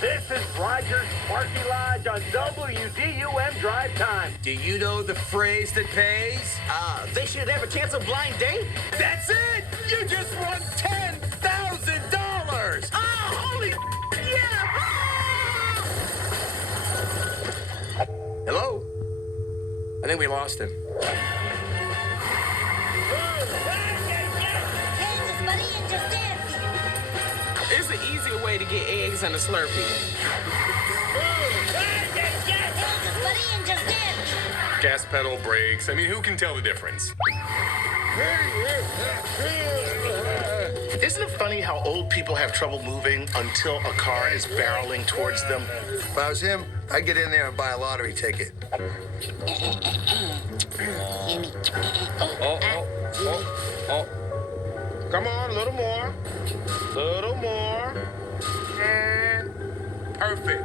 This is Roger's Sparky Lodge on WDUM Drive Time. Do you know the phrase that pays? They should have a chance of blind date. That's it! You just won $10,000! Oh, holy yeah! Hello? I think we lost him. There's an easier way to get eggs in a Slurpee. Gas pedal, brakes. I mean, who can tell the difference? Isn't it funny how old people have trouble moving until a car is barreling towards them? If I was him, I'd get in there and buy a lottery ticket. Oh. Come on, a little more. Little more. And perfect.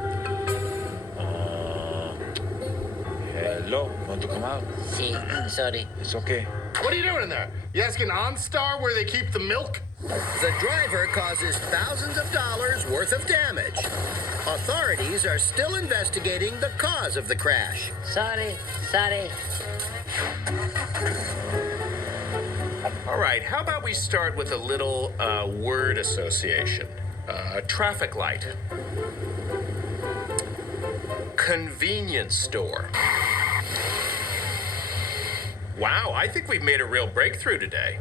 Hello, want to come out? Sí, sorry. It's okay. What are you doing in there? You asking OnStar where they keep the milk? The driver causes thousands of dollars worth of damage. Authorities are still investigating the cause of the crash. Sorry. All right, how about we start with a little word association? Traffic light. Convenience store. Wow, I think we've made a real breakthrough today.